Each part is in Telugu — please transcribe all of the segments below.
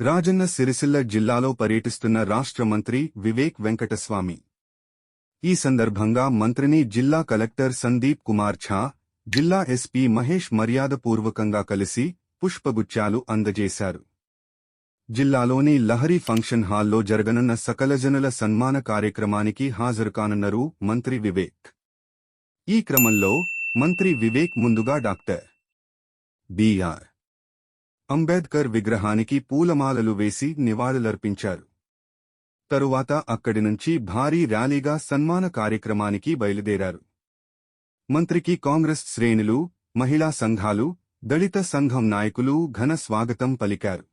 రాజన్న సిరిసిల్ల జిల్లాలో పర్యటిస్తున్న రాష్ట్ర మంత్రి వివేక్ వెంకటస్వామి. ఈ సందర్భంగా మంత్రిని జిల్లా కలెక్టర్ సందీప్ కుమార్ ఝా జిల్లా ఎస్పీ మహేష్ మర్యాదపూర్వకంగా కలిసి పుష్పగుచ్చాలు అందజేశారు. జిల్లాలోని లహరి ఫంక్షన్ హాల్లో జరగనున్న సకలజనుల సన్మాన కార్యక్రమానికి హాజరుకానున్నారు మంత్రి వివేక్. ఈ క్రమంలో మంత్రి వివేక్ ముందుగా డాక్టర్ బిఆర్ అంబేద్కర్ విగ్రహానికి పూలమాలలు వేసి నివాళులర్పించారు. తరువాత అక్కడి నుంచి భారీ ర్యాలీగా సన్మాన కార్యక్రమానికి బయలుదేరారు. మంత్రికి కాంగ్రెస్ శ్రేణులు మహిళా సంఘాలు దళిత సంఘం నాయకులు ఘన స్వాగతం పలికారు.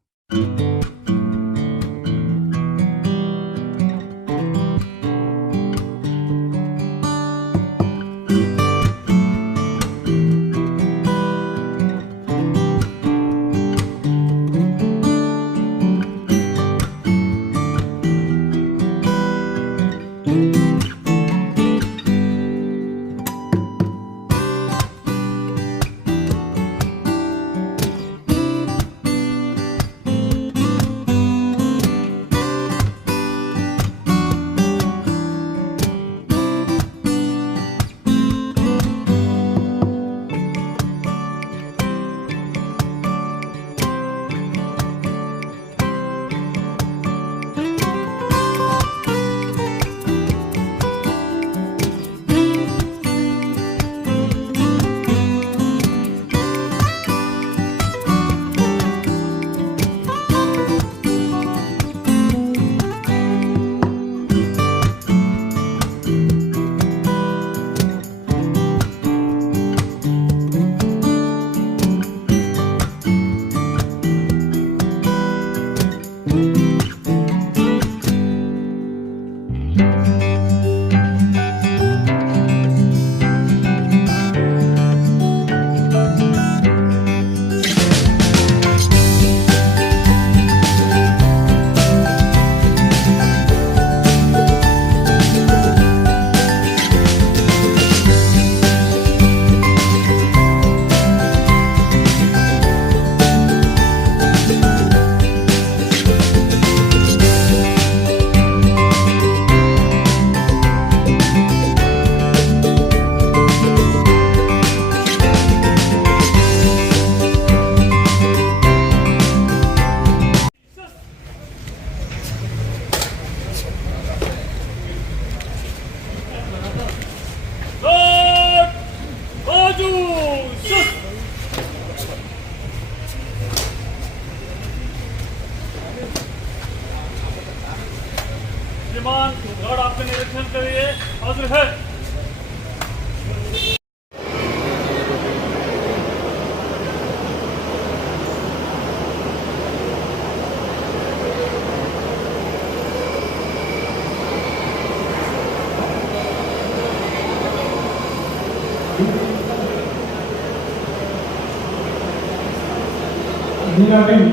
దీనిని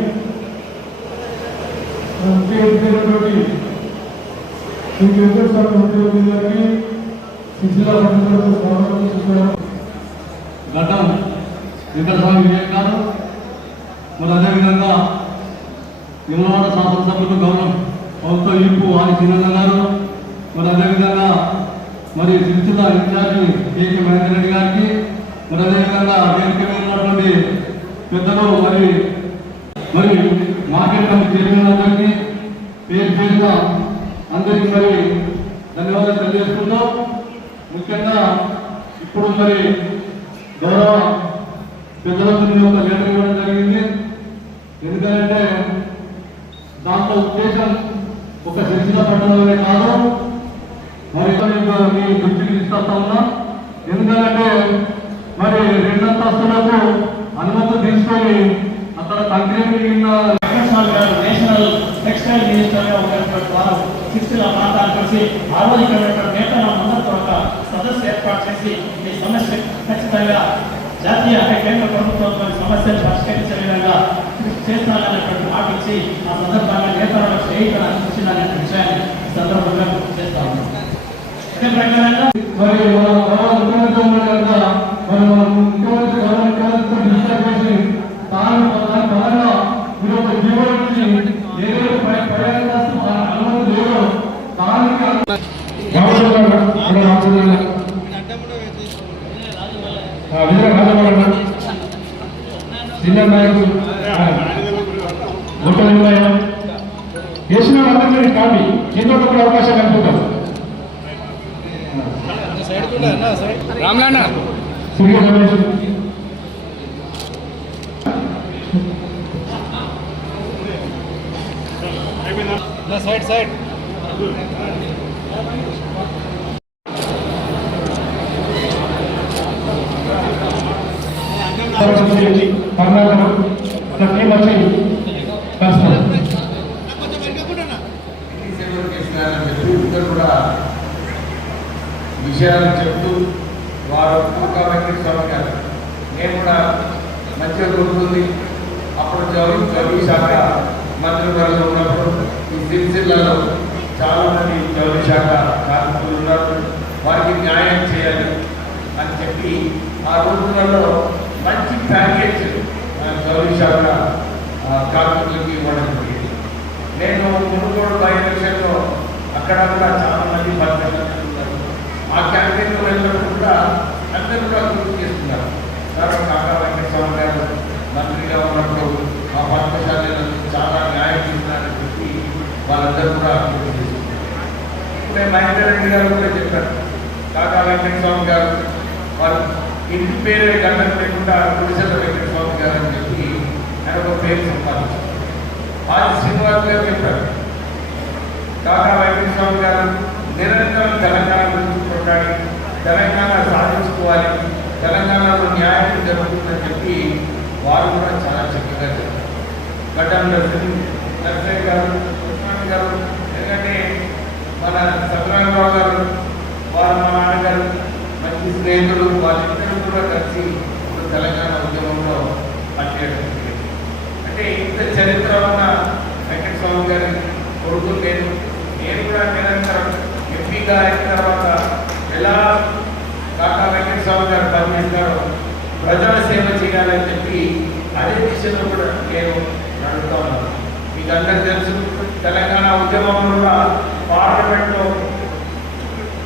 పేరుతోటి శ్రీ వెంకటేశ్వర మంత్రి గారికి శిశిలా స్వాగతం చేసుకోవడం గతం వెంకటస్వామి వివేక్ గారు. మరి అదేవిధంగా నిమ్మవాడ శాసనసభ్యులు గౌరవం ప్రభుత్వ ఈపు వారి చిన్న గారు. మరి అదేవిధంగా మరి సిరిసిల్ల ఇన్ఛార్జి కేకే మహేందర్ రెడ్డి గారికి. మరి అదేవిధంగా వేదిక మీద ఉన్నటువంటి పెద్దలు మరి మార్కెట్ కమిటీ చైర్మన్ అందరికీ పేరు పేరుగా అందరికీ మరి ధన్యవాదాలు తెలియజేసుకుంటూ ముఖ్యంగా ఇప్పుడు మరి గౌరవ పెద్దలకు ఒక లెటర్ ఇవ్వడం జరిగింది. ఎందుకంటే దాంట్లో ఉద్దేశం ఒక శిక్షణ పట్టణంలోనే కాదు. మరి మీ దృష్టికి తీసుకొస్తా ఉన్నా. ఎందుకంటే మరి రెండంతస్తులకు అనుమతి తీసుకొని అక్కడ కంక్రీట్ నేషనల్ టెక్స్టైల్ మినిస్టర్ ఉన్నటువంటి వారు శిక్షణ ప్రాంతాలు కలిసి ఆరోగ్యమైనటువంటి నేతల అందరితో ఒక సదస్సు ఏర్పాటు చేసి ఈ సమస్య ఖచ్చితంగా జాతీయ అంటే కేంద్ర ప్రభుత్వంతో సమస్యలు పరిష్కరించే విధంగా కృషి చేస్తానన్నటువంటి మాట ఇచ్చి ఆ సందర్భంగా నేతలను చేయించిన కృషి విషయాన్ని సందర్భంగా గుర్తు చేస్తా ఉన్నాం అదే ప్రకారంగా మరి మన ముఖ్యమంత్రి సీనియర్ నాయకులు గుట్ట నిర్ణయం చేసిన వాళ్ళందరినీ కాపీ దీంతో కూడా అవకాశం కనుకుంటాం రామ్లాండ సూర్య అట్లా టీం వచ్చి కలుస్తాం విషయాలు చెప్తూ వారు కాబట్టి వెంకట నేను కూడా మంచిగా గుర్తుంది అప్పుడు చదువు చదువు శాఖ మంత్రివర్గంలో ఉన్నప్పుడు ఈ సిరిసిల్లలో చాలా మంది చౌరీ శాఖ కార్మికులు ఉన్నారు వారికి న్యాయం చేయాలి అని చెప్పి ఆ రోజులలో మంచి ప్యాకేజ్ శాఖ కార్మికులకి ఇవ్వడం జరిగింది. నేను మునుగోడు బై ఎలక్షన్లో అక్కడ కూడా చాలా మంది భద్రతలు ఆ క్యాంపెయిన్ వెళ్ళడం కూడా అందరూ కూడా గుర్తు చేస్తున్నారు సార్ కాకా వెంకటస్వామి గారు మంత్రిగా ఉన్నప్పుడు ఆ పద్మశాలలో చాలా న్యాయం చేస్తున్నారని చెప్పి వాళ్ళందరూ కూడా గుర్తు చేస్తున్నారు ఇప్పుడే మహేందర్ గారు కూడా చెప్పారు. కాకా వెంకటస్వామి గారు వారు ఇంటి పేరే గంటం లేకుండా గుడిసెల వెంకటస్వామి గారు అని చెప్పి ఆయన ఒక పేరు సంపాదించారు ఆది శ్రీనివాస్ గారు చెప్పారు. కాకా వెంకటస్వామి గారు నిరంతరం తెలంగాణ గురించి కొట్లాడి తెలంగాణ సాధించుకోవాలి తెలంగాణలో న్యాయం జరుగుతుందని చెప్పి వారు కూడా చాలా చక్కగా చెప్పారు. గడ్డంలో నరసింహ గారు కృష్ణాని గారు ఎందుకంటే మన సత్యనారాయణరావు గారు వారు మా నాన్నగారు మంచి స్నేహితులు వాళ్ళిద్దరూ కూడా కలిసి ఇప్పుడు తెలంగాణ ఉద్యమంలో పనిచేయడం జరిగింది. అంటే ఇంత చరిత్ర ఉన్న వెంకటస్వామి గారి కొడుకు నేను నేను కూడా నిరంతరం ఎంపీగా అయిన తర్వాత ఎలా కాకా వెంకటస్వామి గారు పనిచేస్తారో ప్రజల సేవ చేయాలని చెప్పి అదే దిశలో కూడా నేను నడుపుతా ఉన్నాను. మీకు అందరికీ తెలుసు తెలంగాణ ఉద్యమంలో కూడా పార్లమెంట్లో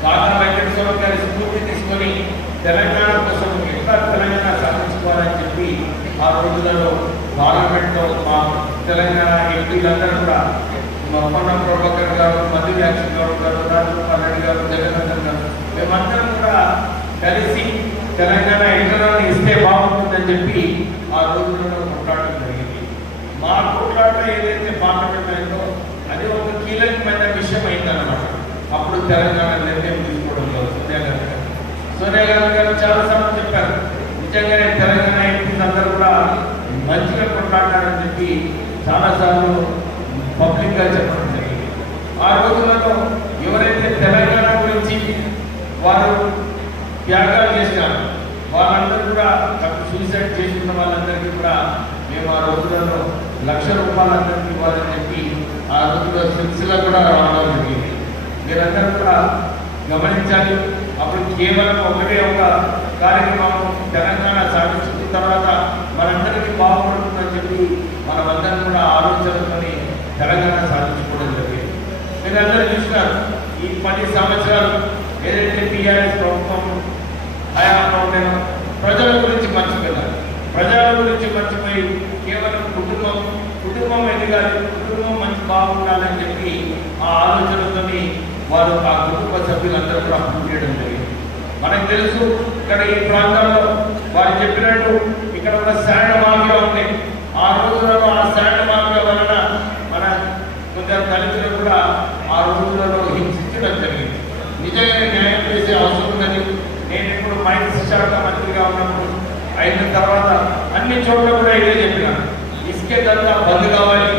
కాకా వెంకటస్వామి గారి స్ఫూర్తి తీసుకొని తెలంగాణ కోసం ఎట్లా తెలంగాణ సాధించుకోవాలని చెప్పి ఆ రోజులలో పార్లమెంట్లో మా తెలంగాణ ఎంపీలందరూ కూడా మా పొన్న ప్రభాకర్ గారు మధు వ్యాక్సిన్ గారు గారు గారు జగన్నాథన్ గారు మేమందరం కూడా కలిసి తెలంగాణ ఎన్నికలను ఇస్తే బాగుంటుందని చెప్పి ఆ రోజులలో కొట్లాడడం జరిగింది మా కొట్లాట ఏదైతే పార్లమెంట్ అయిందో అది ఒక కీలకమైన విషయం అయిందన్నమాట అప్పుడు తెలంగాణ నిర్ణయం తీసుకోవడంలో సోనియా గాంధీ గారు సోనియా గాంధీ గారు చాలా సార్లు చెప్పారు నిజంగానే తెలంగాణ ఎంపీస్ అందరూ కూడా మంచిగా కొట్లాడారని చెప్పి చాలాసార్లు పబ్లిక్గా చెప్పడం జరిగింది ఆ రోజులలో ఎవరైతే తెలంగాణ వారు త్యాగాలు చేసిన వాళ్ళందరూ కూడా సూసైడ్ చేసుకున్న వాళ్ళందరికీ కూడా మేము ఆ రోజులలో లక్ష రూపాయలందరికీ ఇవ్వాలని చెప్పి ఆ రోజుల్లో సిరిసిల్ల కూడా రావడం జరిగింది. మీరందరూ కూడా గమనించాలి. అప్పుడు కేవలం ఒకటే ఒక కార్యక్రమం తెలంగాణ సాధించుకున్న తర్వాత మనందరికీ బాగుపడుతుందని చెప్పి మనమందరం కూడా ఆలోచనతోని తెలంగాణ సాధించుకోవడం జరిగింది. మీరందరూ చూసినారు. ఈ పది సంవత్సరాలు ఏదైతే టీఆర్ఎస్ ప్రభుత్వం హయాంలో ఉండేనో ప్రజల గురించి మర్చిపోయారు ప్రజల గురించి మర్చిపోయి కేవలం కుటుంబం కుటుంబం ఎదిగాలి కుటుంబం మంచి బాగుండాలని చెప్పి ఆ ఆలోచనతోని వారు ఆ కుటుంబ సభ్యులందరూ కూడా అభివృద్ధి చేయడం జరిగింది. మనకు తెలుసు ఇక్కడ ఈ ప్రాంతాల్లో వారు చెప్పినట్టు ఇక్కడ ఒక శాండ్ మాఫియా ఉంది. ఆ రోజులలో ఆ శాండ్ మాఫియా వలన మన కొందరు దళితులు కూడా ఆ రోజులలో హింసించడం జరిగింది. నిజంగా న్యాయం చేసే అవసరం ఉందని నేను ఇప్పుడు మైన్స్ శాఖ మంత్రిగా ఉన్నప్పుడు అయిన తర్వాత అన్ని చోట్ల కూడా ఇదే చెప్పిన. ఇసుకే దందా బంద్ కావాలి.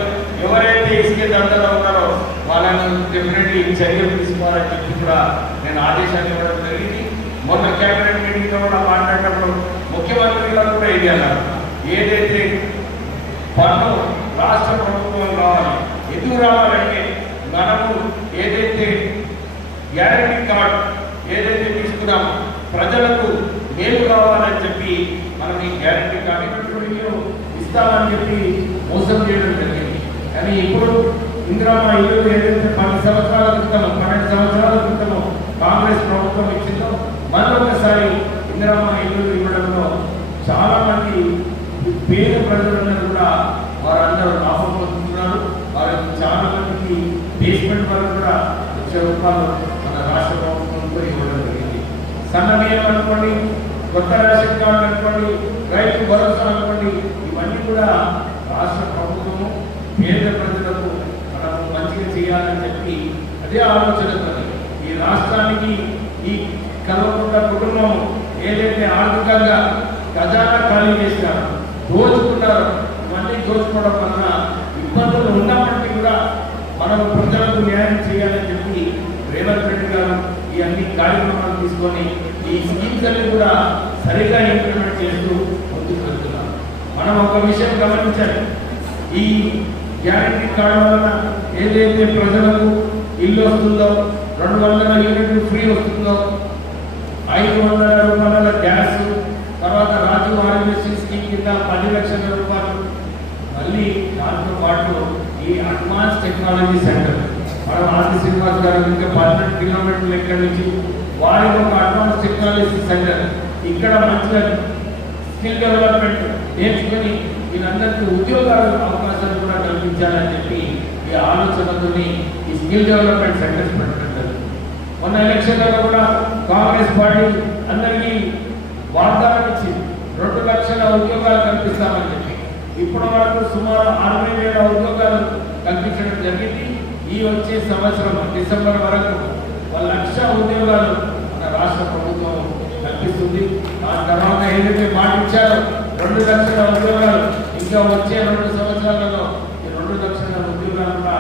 ఎవరైతే ఇసుకే దందాలో ఉన్నారో వాళ్ళని డెఫినెట్లీ చర్యలు తీసుకోవాలని చెప్పి కూడా నేను ఆదేశాలు ఇవ్వడం జరిగింది. మొన్న కేబినెట్ మీటింగ్లో కూడా మాట్లాడినప్పుడు ముఖ్యమంత్రి గారు కూడా ఇది అన్నారు. ఏదైతే పన్ను రాష్ట్ర ప్రభుత్వం కావాలి ఎందుకు రావాలంటే మనము ఏదైతే గ్యారంటీ కార్డ్ ఏదైతే తీసుకున్నామో ప్రజలకు మేలు కావాలని చెప్పి మనం ఈ గ్యారంటీ కార్డు ఇటువంటి ఇస్తామని చెప్పి మోసం చేయడం జరిగింది. కానీ ఇప్పుడు ఇందిరామ ఇల్లు ఏదైతే పది సంవత్సరాల క్రితం పన్నెండు సంవత్సరాల క్రితం కాంగ్రెస్ ప్రభుత్వం ఇచ్చిందో మరొకసారి ఇందిరామ ఇల్లు ఇవ్వడంలో ప్రజలందరూ కూడా వారందరూ లాభం పొందుతున్నారు వారికి చాలా మందికి బేస్మెంట్ వరకు కూడా లక్ష రూపాయలు మన రాష్ట్ర ప్రభుత్వంతో ఇవ్వడం జరిగింది సన్న బియ్యం అనుకోండి కొత్త రేషన్ కార్డు అనుకోండి రైతు భరోసా అనుకోండి ఇవన్నీ కూడా రాష్ట్ర ప్రభుత్వము పేద ప్రజలకు మనము మంచిగా చేయాలని చెప్పి అదే ఆలోచన ఈ రాష్ట్రానికి ఈ కల్వకుంట కుటుంబం ఏదైతే ఆర్థికంగా ఖజానా ఖాళీ చేశారు దోచుకున్నారో ఇవన్నీ దోచుకోవడం వలన ఇబ్బందులు ఉన్నప్పటికీ కూడా మనం ప్రజలకు న్యాయం చేయాలని చెప్పి రేవంత్ రెడ్డి గారు ఈ అన్ని కార్యక్రమాలు తీసుకొని ఈ స్కీమ్స్ అన్ని కూడా సరిగ్గా ఇంప్లిమెంట్ చేస్తూ ముందుకు వెళ్తున్నారు మనం ఒక విషయం గమనించాలి. ఈ గ్యారంటీ కార్డు వలన ఏదైతే ప్రజలకు ఇల్లు వస్తుందో రెండు వందల యూనిట్లు ఫ్రీ వస్తుందో ఐదు వందల రూపాయల గ్యాస్ తర్వాత రాజీవ్ ఆరోగ్యశ్రీ స్కీమ్ కింద పది లక్షల రూపాయలు మళ్ళీ దాంతో పాటు ఈ అడ్వాన్స్ టెక్నాలజీ సెంటర్. మనం ఆర్తి శ్రీనివాస్ గారు ఇంకా పన్నెండు కిలోమీటర్లు ఎక్కడి నుంచి వారికి ఒక అడ్వాన్స్ టెక్నాలజీ సెంటర్ ఇక్కడ మంచిగా స్కిల్ డెవలప్మెంట్ నేర్చుకుని వీళ్ళందరికీ ఉద్యోగాలు అవకాశాలు కూడా కల్పించాలని చెప్పి ఈ ఆలోచనతో ఈ స్కిల్ డెవలప్మెంట్ సెంటర్స్ పెట్టడం జరిగింది. మొన్న ఎలక్షన్లలో కూడా కాంగ్రెస్ పార్టీ అందరికీ వాగ్దానం ఇచ్చింది. రెండు లక్షల ఉద్యోగాలు కల్పిస్తామని చెప్పి. ఇప్పటి వరకు సుమారు అరవై వేల ఉద్యోగాలు కల్పించడం జరిగింది. ఈ వచ్చే సంవత్సరం డిసెంబర్ వరకు లక్ష ఉద్యోగాలు మన రాష్ట్ర ప్రభుత్వం కల్పిస్తుంది. ఆ తర్వాత ఏదైతే మాట రెండు లక్షల ఉద్యోగాలు ఇంకా వచ్చే రెండు సంవత్సరాలలో ఈ రెండు లక్షల ఉద్యోగాలు కూడా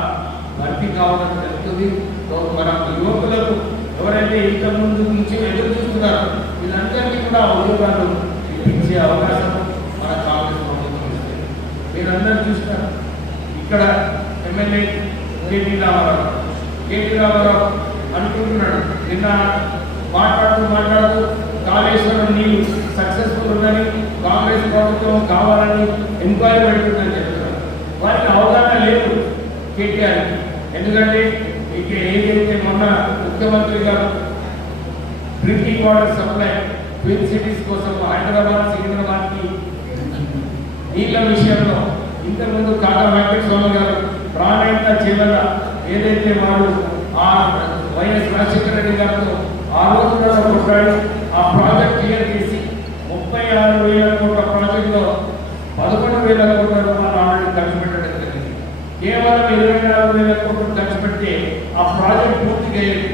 భర్తీ కావడం జరుగుతుంది. మన యువకులకు ఎవరైతే ఇంత ముందు నుంచి ఎదురు చూస్తున్నారో వీళ్ళందరికీ కూడా ఉద్యోగాలు ఇప్పించే అవకాశం మన కాంగ్రెస్ ప్రభుత్వం ఇస్తుంది. మీరందరూ చూస్తారు. ఇక్కడ MLA KT Ramarao KT Ramarao అనుకుంటున్నాడు నిన్న మాట్లాడుతూ మాట్లాడుతూ కాళేశ్వరం నీళ్ళు సక్సెస్ఫుల్ ఉందని కాంగ్రెస్ ప్రభుత్వం కావాలని ఎంక్వైరీ పెడుతుందని చెప్తున్నారు. వారికి అవగాహన లేదు కేటీఆర్ ఎందుకంటే ఇక ఏదైతే మొన్న ముఖ్యమంత్రి గారు drinking water supply twin cities కోసం హైదరాబాద్ సికింద్రాబాద్కి నీళ్ళ విషయంలో ఇంతకుముందు కాకా వెంకట స్వామి గారు ప్రాణాయంత చివర ఏదైతే వారు ఆ వైఎస్ రాజశేఖర రెడ్డి గారితో ఆ రోజు కొట్లాడి ఆ ప్రాజెక్ట్ క్లియర్ చేసి ముప్పై ఆరు వేల కోట్ల ప్రాజెక్టులో పదకొండు వేల కోట్ల రూపాయలు ఆల్రెడీ ఖర్చు పెట్టడం జరిగింది. కేవలం ఇరవై నాలుగు వేల కోట్లు ఖర్చు పెడితే ఆ ప్రాజెక్ట్ పూర్తి అయ్యేది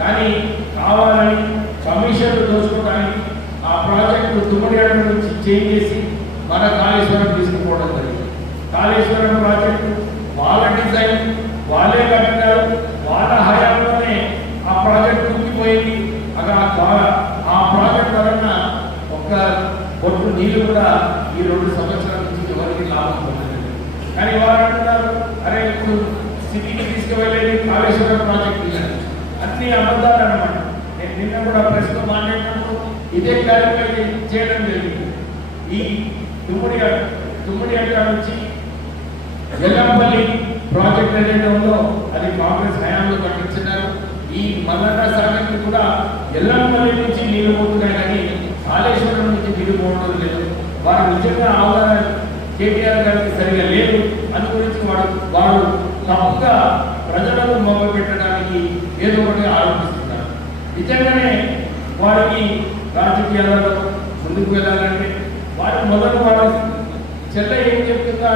కానీ కావాలని కమిషన్లు దోచుకోవడానికి ఆ ప్రాజెక్టు తుమ్మడి అడుగు నుంచి చేంజ్ చేసి మన కాళేశ్వరం తీసుకుపోవడం జరిగింది. కాళేశ్వరం ప్రాజెక్టు వాళ్ళ డిజైన్ వాళ్ళే కట్టినారు వాళ్ళ హయాంలోనే ఆ ప్రాజెక్ట్ కుంగిపోయింది అక్కడ ఆ కా- ఆ ప్రాజెక్ట్ వలన ఒక్క నీళ్ళు కూడా ఈ రెండు సంవత్సరాల నుంచి ఎవరికి లాభం పొందలేదు. కానీ వారు అంటున్నారు అరే ఇప్పుడు సిటీకి తీసుకువెళ్ళేది కాళేశ్వరం ప్రాజెక్ట్ అన్ని అబద్ధాలు అనమాట నేను నిన్న కూడా ప్రస్తుతం మాట్లాడినప్పుడు ఇదే కార్యక్రమం చేయడం జరిగింది. ఈ తుమ్ముడి తుమ్ముడి అడ్డా నుంచి ఎల్లంపల్లి ప్రాజెక్ట్ ఏదైతే ఉందో అది కాంగ్రెస్ హయాంలో కట్టించినారు. ఈ మల్లన్న సాగర్కి కూడా ఎల్లంపల్లి నుంచి నీళ్ళు పోతున్నాయి. కాళేశ్వరం నుంచి నీళ్ళు పోవడం లేదు. వారు నిజంగా అవగాహన కేటీఆర్ గారికి సరిగా లేదు. అందు గురించి వాడు వాడు తప్పుగా ప్రజలను మొగ్గు పెట్టడానికి ఏదో ఒకటి ఆలోచిస్తున్నారు. నిజంగానే వారికి రాజకీయాలలో ముందుకు వెళ్ళాలంటే వారు మొదలు వాడు చెల్ల ఏం చెప్తుందో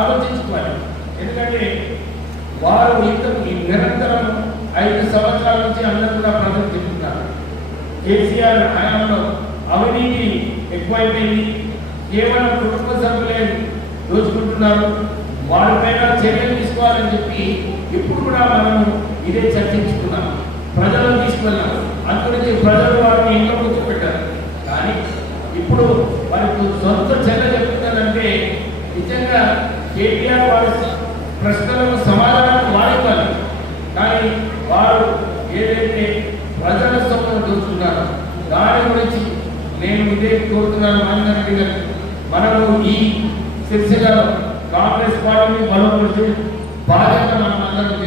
ఆలోచించుకోవాలి. ఎందుకంటే వారు ఇంత ఈ నిరంతరం ఐదు సంవత్సరాల నుంచి అందరూ కూడా ప్రజలు చెప్తున్నారు. కేసీఆర్ హయాంలో అవినీతి ఎక్కువైపోయింది. కేవలం కుటుంబ సభ్యులే దోచుకుంటున్నారు. వారిపైన చర్యలు తీసుకోవాలని చెప్పి ఇప్పుడు కూడా మనము ఇదే చర్చించుకున్నాం. ప్రజలను తీసుకున్నాం అందుగురించి ప్రజలు వారిని ఇంట్లో కూర్చోబెట్టారు. కానీ ఇప్పుడు వారికి సొంత చర్య చెప్తున్నారంటే నిజంగా కేటీఆర్ వారి ప్రశ్నలకు సమాధానం వారివ్వాలి కానీ వారు ఏదైతే ప్రజల సొమ్మును దోచుకున్నారో దాని గురించి నేను ఇదే కోరుతున్నాను మహేందర్ రెడ్డి గారు. మనము ఈ సిరిసిల్లలో కాంగ్రెస్ పార్టీని బలపరిచే బాధ్యత మనం అందరం